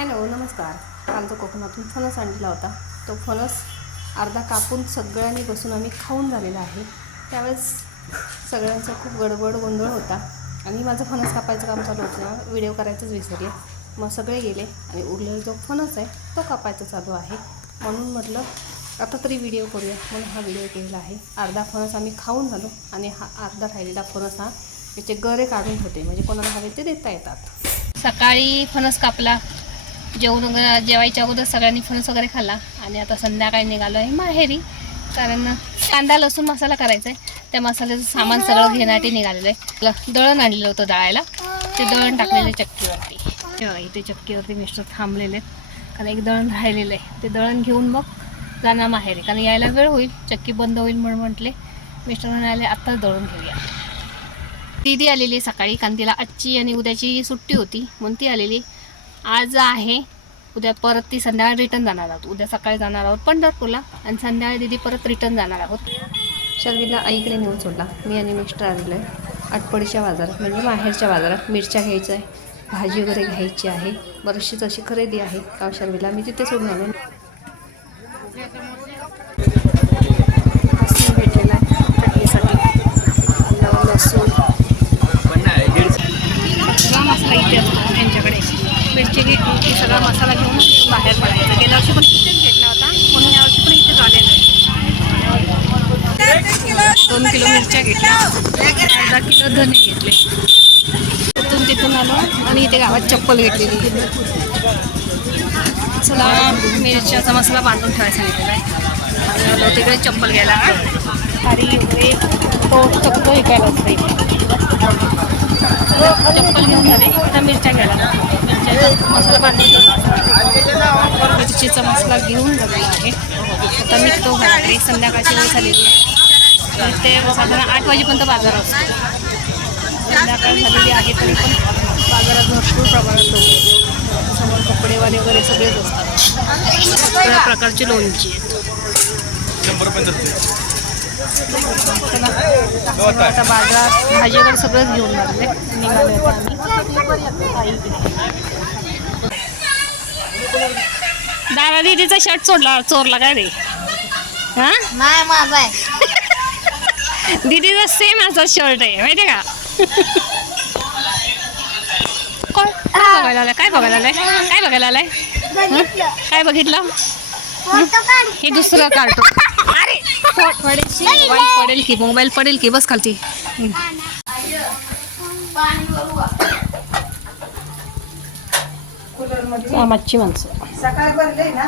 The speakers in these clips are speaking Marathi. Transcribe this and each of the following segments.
हॅलो नमस्कार. काल जो कोकणातून फणस आणलेला होता. तो फणस अर्धा कापून सगळ्यांनी बसून आम्ही खाऊन झालेला आहे. त्यावेळेस सगळ्यांचा खूप गडबड गोंधळ होता. आणि माझं फणस कापायचं काम चालू होतं ना व्हिडिओ करायचंच विसरले. मग सगळे गेले आणि उरलेला जो फणस आहे तो कापायचा चालू आहे. म्हणून म्हटलं आता तरी व्हिडिओ करूया. म्हणून हा व्हिडिओ केलेला आहे. अर्धा फणस आम्ही खाऊन झालो आणि हा अर्धा राहिलेला फणस हा त्याचे गरे काढून होते म्हणजे कोणाला हवे ते देता येतात. सकाळी फणस कापला. जेवण वगैरे जेवायच्या अगोदर सगळ्यांनी फणस वगैरे खाल्ला आणि आता संध्याकाळी निघालो आहे माहेरी. कारण कांदा लसूण मसाला करायचा आहे त्या मसाल्याचं सामान सगळं घेण्यासाठी निघालेलं आहे. दळण आणलेलं होतं दळायला. ते दळण टाकलेलं चक्कीवरती. इथे चक्कीवरती मिस्टर थांबलेले आहेत. कारण एक दळण राहिलेलं आहे. ते दळण घेऊन मग जाणार माहेरी. कारण यायला वेळ होईल. चक्की बंद होईल म्हणून म्हटले. मिस्टर म्हणाले आत्ताच दळून घेऊया. दीदी आलेली आहे सकाळी. कारण तिला आजची आणि उद्याची सुट्टी होती. म्हणून ती आलेली आज आहे. उद्या परत ती संध्याकाळी रिटर्न जाणार आहोत. उद्या सकाळी जाणार आहोत पंढरपूरला आणि संध्याकाळी दिदी परत रिटर्न जाणार आहोत. शर्वीला आईकडे नेऊन सोडला. मी आणि मिस्टर आलेलो आहे. आटपडीच्या बाजारात म्हणजे माहेरच्या बाजारात मिरच्या घ्यायच्या आहे. भाजी वगैरे घ्यायची आहे. बरीचशीच अशी खरेदी आहे. का शर्वीला? मी तिथे सोडून आलो. भेटलेला आहे. यांच्याकडे मिरची घेतली की सगळा मसाला घेऊन बाहेर पडायचा. गेल्या वर्षी पण इथेच घेतला होता म्हणून यावर्षी पण इथेच आलेलं आहे दोन किलो मिरच्या घेतल्या. अर्धा किलो धने घेतले. तिथून तिथून आलो आणि इथे गावात चप्पल घेतलेली. चला मिरच्याचा मसाला बांधून ठेवायला सांगितलेला आहे आणि तिकडे चप्पल घ्यायला. खारी वगैरे तो चप्पल विकायला असतो चप्पल घेऊन झाले आता मिरच्या घ्यायला. मिरच्याचा मसाला बांधून मिरचीचा मसाला घेऊन झालेला आहे. आता निघतो घराकडे संध्याकाळची वेळ झालेली आहे. तर ते साधारण आठ वाजेपर्यंत बाजार असतो. संध्याकाळ झालेली आहे तरी पण बाजारात भरपूर प्रमाणात लोक समोर कपडेवाले वगैरे सगळेच असतात सगळ्या प्रकारची लोणची आहेत. आता बाजारात भाजी वगैरे सगळंच घेऊन लागले निघाले आम्ही. दादा दिदीचा शर्ट सोडला चोरला काय रे? हा? नाही माझा आहे. दीदीचा सेम असा शर्ट आहे माहिती का? कोण? काय बघायला आलाय? काय बघायला आलाय? काय बघायला आलाय? हं? काय बघितलं? हे? दुसरं कार्टून अरे! मोबाईल पडेल की मोबाईल पडेल की बस खालती हं. मच्छी माणसं. सकाळी बनले ना?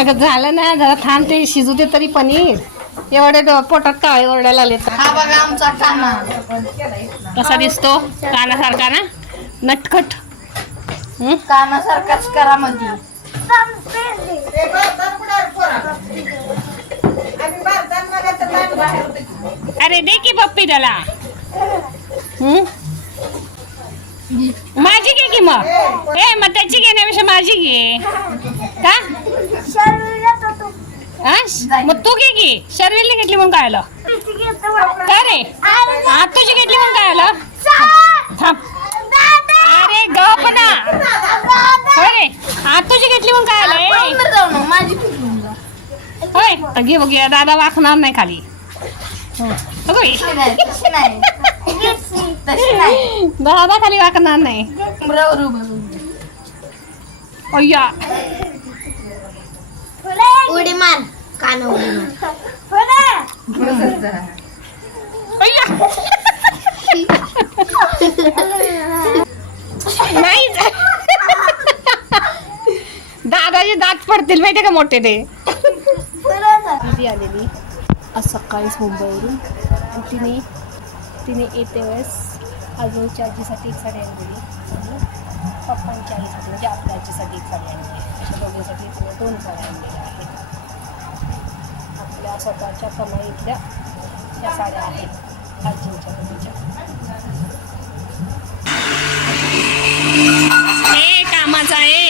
अगं झालं ना जरा थांब ते शिजू दे तरी पनीर. एवढे पोटात काळे ओरडायला आले तर हा बघा आमचा काना कसा दिसतो? कानासारखा ना? नटखट. हं? कानासारखाच करा मध्ये अरे दे की पप्पी त्याला. मग? ए मग त्याची घेण्यापेक्षा माझी घे. का? मग तू घे की. शर्विलने घेतली म्हणून काय आलं? का रे? हा तुझी घेतली म्हणून काय आलं? थांब. अरे गप ना होय रे. हा तुझी घेतली म्हणून काय आलं. होय. घे बघूया दादा वाकणार नाही खाली. हं. अगं दादा खाली वाकणार नाही. उमरावर उभं. अय्या. उडी मान कान उडी अय्या. नाही. दादाचे दात पडतील माहितीये का मोठे ते? दीदी आलेली आज सकाळीच मुंबईवरून. तिने तिने येते वेळेस आजोळच्या आजीसाठी एक साडी आणलेली आणि पप्पांच्या आईसाठी म्हणजे आपल्या आजीसाठी एक साडी आणली अशा दोघींसाठी तिने दोन साड्या आणलेल्या आहेत. आपल्या स्वतःच्या कमाईतल्या त्या साड्या आहेत. आजींच्या दोघींच्या कामाचा आहे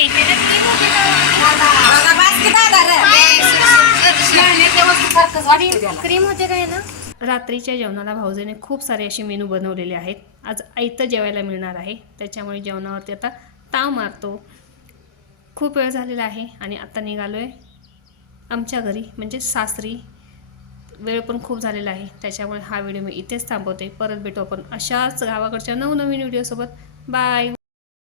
क्रीम होते काय ना? रात्रीच्या जेवणाला भाऊजीने खूप सारे असे मेनू बनवलेले आहेत. आज आयतं जेवायला मिळणार आहे. त्याच्यामुळे जेवणावरती आता ताव मारतो. खूप वेळ झालेला आहे आणि आता निघालो आहे आमच्या घरी. म्हणजे सासरी. वेळ पण खूप झालेला आहे. त्याच्यामुळे हा व्हिडिओ मी इथेच थांबवते. परत भेटू आपण अशाच गावाकडच्या नवनवीन व्हिडिओसोबत. बाय!